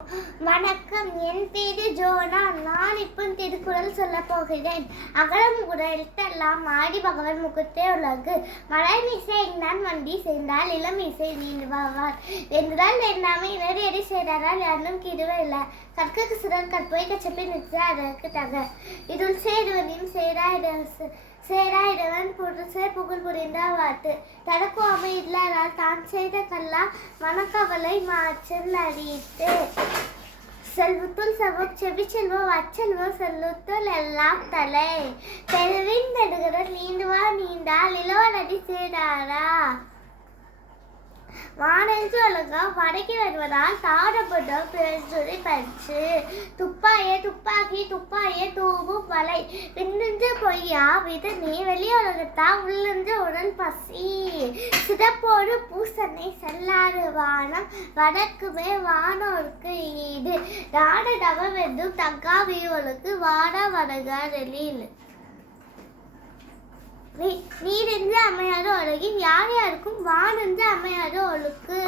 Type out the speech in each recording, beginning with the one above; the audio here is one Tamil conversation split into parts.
வணக்கம், என் பேரு ஜோனா. நான் இப்போ திருக்குறள் சொல்ல போகிறேன். அகரம் எழுத்தெல்லாம் ஆடி பகவன் முகத்தே உலகு. மழை மீசை எங்கான் வண்டி சேர்ந்தால் இளமீசை நீண்டுவார் என்றால் என்னாமே இணறி எடி செய்தால் யாரும் கிடுவே இல்லை. கற்கக்கு சிறன் கற்போய் கச்சப்பை நிற்று அதற்கு தக இதுள் சேருவனின் சேராயிடவன் புகழ் புரிந்த வாட்டு தனக்கு அமையில்லாதால் தான் செய்த கல்லா மனக்கவலை மாற்றல் அறியிட்டு செல்வத்துள் செவி செல்வம் அச்செல்வம் செல்வத்துள் எல்லாம் தலை தெருவின் தடுகிறல் நீண்டுவா நீண்டால் இளவனடி சேராரா வானென்று ஒழுங்கா வடக்கி வருவதால் தாடப்பட்ட பிறந்துரை பற்று துப்பாயே துப்பாக்கி துப்பாயே தூவும் வலை விண்ணின்று பொய்யா விதனே வெளியுலகத்தா உள்ளிருந்து உடல் பசி சிதப்போடு பூசனை செல்லாறு வானம் வடக்குமே வானோருக்கு ஈடு நாட தவவென்றும் தங்கா வீவலுக்கு வாட வடகாரலில் நீரென்று அமையாத உலகில் யார் யாருக்கும் வானென்று அமையாத ஒழுக்கு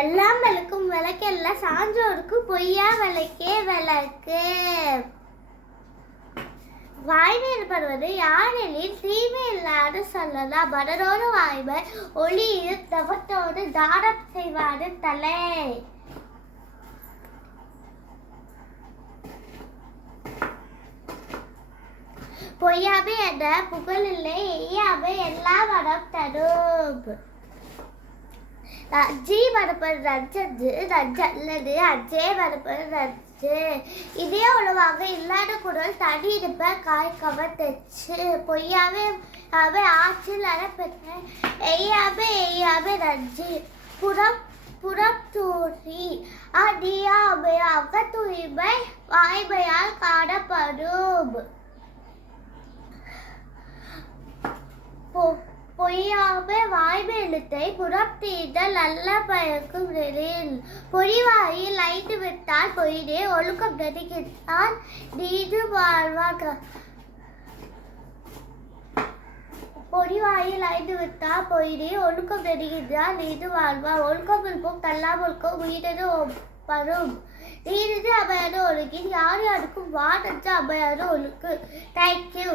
எல்லாம் விளக்கும் விளக்கெல்லாம் சான்றோருக்கு பொய்யா விளக்கே விளக்கு வாய்மைப்படுவது யாரெனில் தீமை இல்லாத சொல்லலாம் படரோடு வாய்மை ஒளியில் தவத்தோடு தானம் செய்வாடு தலை பொய்யாமை என்ற புகழ் இல்லை எய்யாமை எல்லா மனம் தரும் ரஜ்ஜி மரப்பது ரஞ்சது ரஞ்சல்லது அஜே மரப்பது ரஞ்சு இதே உணவாக இல்லாத குரல் தனி இருப்ப காய் கவர்ந்தச்சு பொய்யாமை அவை ஆற்றில் அறப்பெற்ற எய்யாமை ரஞ்சி புறம் தூரி அடியாமையாக தூய்மை வாய்மையால் காணப்படும் பொய்யாமை வாய்மை எழுத்தை புறத்தீதல் அல்ல பயக்கும் நெறில் பொறிவாயில் ஐந்து விட்டால் பொய்தே ஒழுக்கம் நெருங்கிட்டால் நீது வாழ்வார் பொறிவாயில் ஐந்து விட்டால் பொய்தே ஒழுக்கம் நெருங்கிட்டால் நீது வாழ்வார் ஒழுக்கம் இருப்போம் தள்ளாமல் ஒழுக்கம் உயிரது வரும் நீரிது அமையாத ஒழுக்கில் யார் யாருக்கும் வானன்று அமையாத ஒழுக்கு. தேங்க்யூ.